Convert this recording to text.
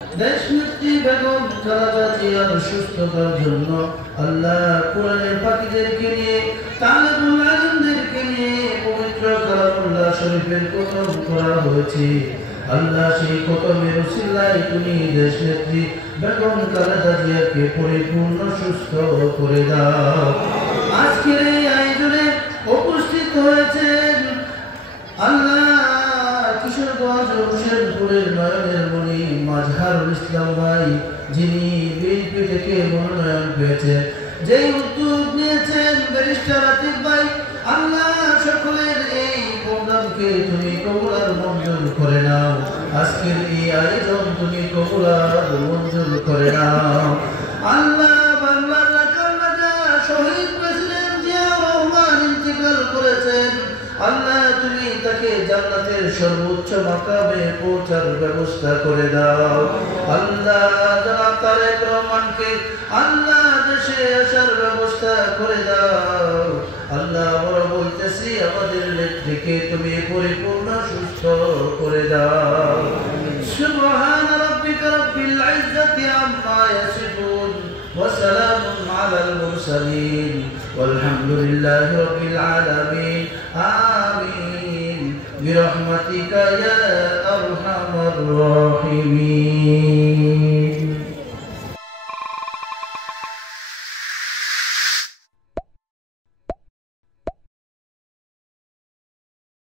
দেশনেত্রী বেগম খালেদা জিয়ার সুস্থতার জন্য আল্লাহ কোরআনের পাখিদেরকে নিয়ে তালেবুল আলমদেরকে নিয়ে পবিত্র কালামুল্লাহ শরীফের খতম করা হয়েছে। আল্লাহ সেই খতমের উসিলায় তুমি দেশনেত্রী বেগম খালেদা জিয়াকে পরিপূর্ণ সুস্থ করে দাও। আজকের এই আয়োজনে উপস্থিত হয়েছেন আল্লাহ কিশোরগঞ্জ হোসেনপুরের নয়নের মণি মাজহারুল ইসলাম ভাই, যিনি বিএনপি থেকে মনোনয়ন পেয়েছেন, যেই উদ্যোগ নিয়েছেন ব্যারিস্টার আতিক ভাই। আল্লাহ সকলের এই প্রোগ্রামকে তুমি কবুল আর মঞ্জুর করে নাও। আজকের এই আয়োজন তুমি কবুল আর মঞ্জুর করে নাও। আল্লাহ বাংলার রাজা শহীদ প্রেসিডেন্ট জিয়াউর রহমান ইন্তেকাল করেছেন। আল্লাহ তুমি তাকে জান্নাতের সর্বোচ্চ মাকামে পৌঁছার ব্যবস্থা করে দাও। আল্লাহ জনাব তারেক রহমানকে আল্লাহ দেশে আসার ব্যবস্থা করে দাও। আল্লাহ আমরা বলতেছি আমাদের নেত্রীকে তুমি পরিপূর্ণ সুস্থ করে দাও। সুবহান রাব্বিকা রাব্বিল ইজ্জাতি আম্মা ইয়াসিফুন ওয়া সালামুন আলাল মুরসালিন ওয়ালহামদুলিল্লাহি রাব্বিল আলামিন। آمين برحمتك يا أرحم الراحمين।